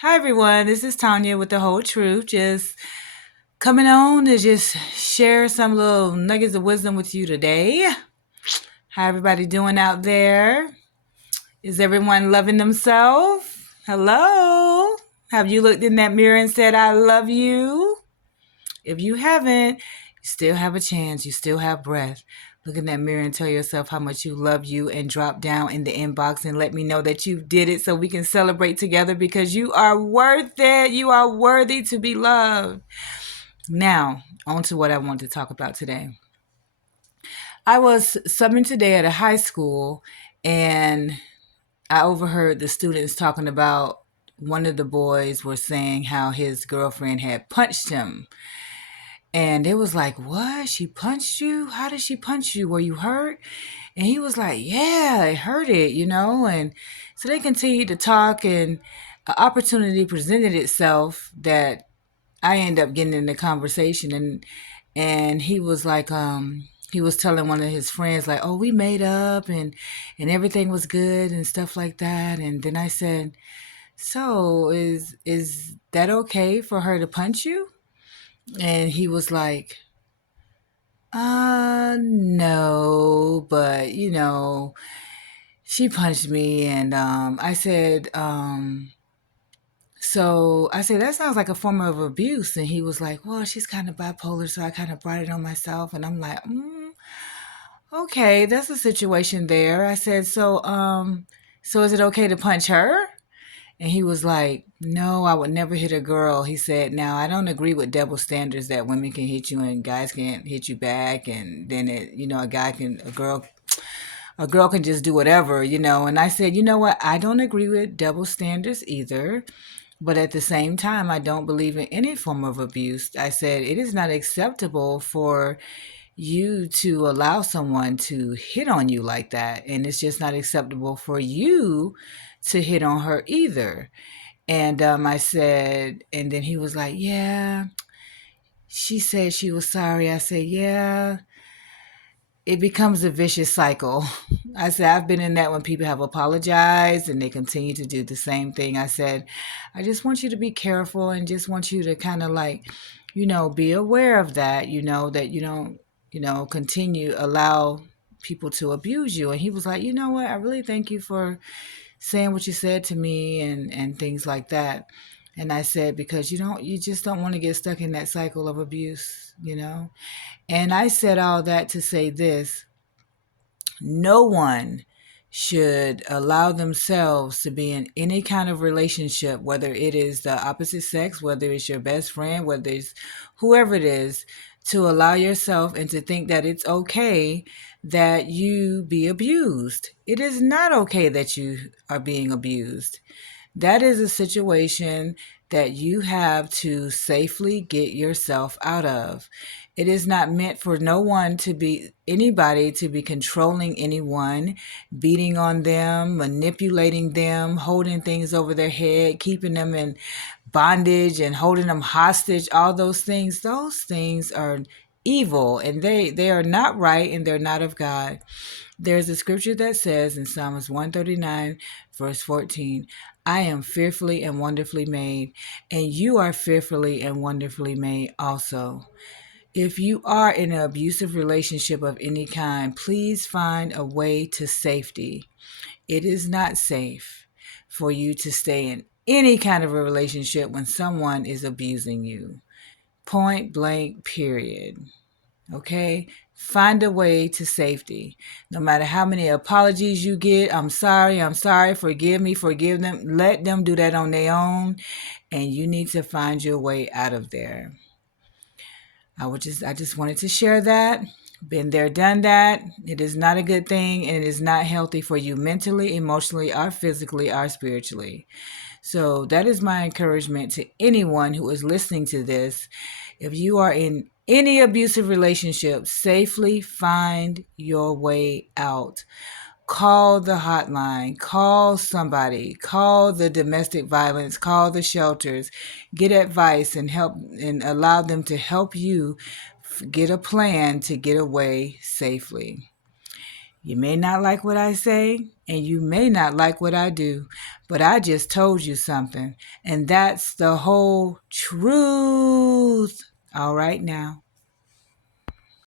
Hi everyone, this is Tanya with the whole truth. Just coming on to just share some little nuggets of wisdom with you today. How everybody doing out there? Is everyone loving themselves? Hello? Have you looked in that mirror and said, I love you? If you haven't, you still have a chance. You still have breath. Look in that mirror and tell yourself how much you love you and drop down in the inbox and let me know that you did it so we can celebrate together because you are worth it. You are worthy to be loved. Now, on to what I want to talk about today. I was subbing today at a high school and I overheard the students talking about one of the boys were saying how his girlfriend had punched him. And it was like, what? She punched you? How did she punch you? Were you hurt? And he was like, yeah, it hurt it. And so they continued to talk, and an opportunity presented itself that I ended up getting in the conversation. And he was like, he was telling one of his friends, like, oh, we made up and everything was good and stuff like that. And then I said, so is that okay for her to punch you? And he was like, no, but she punched me. And I said, so I said, that sounds like a form of abuse. And he was like, well, she's kind of bipolar, so I kind of brought it on myself. And I'm like, okay, that's a situation there. I said, so is it okay to punch her? And he was like, no, I would never hit a girl. He said, now, I don't agree with double standards that women can hit you and guys can't hit you back. And then a girl can just do whatever. And I said, you know what? I don't agree with double standards either. But at the same time, I don't believe in any form of abuse. I said, it is not acceptable for you to allow someone to hit on you like that. And it's just not acceptable for you to hit on her either. And I said, and then he was like, yeah, she said she was sorry. I said, yeah, it becomes a vicious cycle. I said, I've been in that when people have apologized and they continue to do the same thing. I said, I just want you to be careful and just want you to kind of like, be aware of that, that you don't, continue, allow people to abuse you. And he was like, you know what? I really thank you for saying what you said to me and things like that. And I said, because you just don't want to get stuck in that cycle of abuse. And I said all that to say this: no one should allow themselves to be in any kind of relationship, whether it is the opposite sex, whether it's your best friend, whether it's whoever it is, to allow yourself and to think that it's okay that you be abused. It is not okay that you are being abused. That is a situation that you have to safely get yourself out of. It is not meant for anybody to be controlling anyone, beating on them, manipulating them, holding things over their head, keeping them in bondage and holding them hostage. All those things are evil, and they are not right, and they're not of God. There's a scripture that says in Psalms 139, verse 14, I am fearfully and wonderfully made, and you are fearfully and wonderfully made also. If you are in an abusive relationship of any kind, please find a way to safety. It is not safe for you to stay in any kind of a relationship when someone is abusing you. Point blank, period. Okay? Find a way to safety. No matter how many apologies you get, I'm sorry, forgive me, forgive them. Let them do that on their own. And you need to find your way out of there. I just wanted to share that. Been there, done that. It is not a good thing, and it is not healthy for you mentally, emotionally, or physically, or spiritually. So that is my encouragement to anyone who is listening to this. If you are in any abusive relationship, safely find your way out. Call the hotline, call somebody, call the domestic violence, call the shelters, get advice and help and allow them to help you get a plan to get away safely. You may not like what I say, and you may not like what I do, but I just told you something, and that's the whole truth. All right now.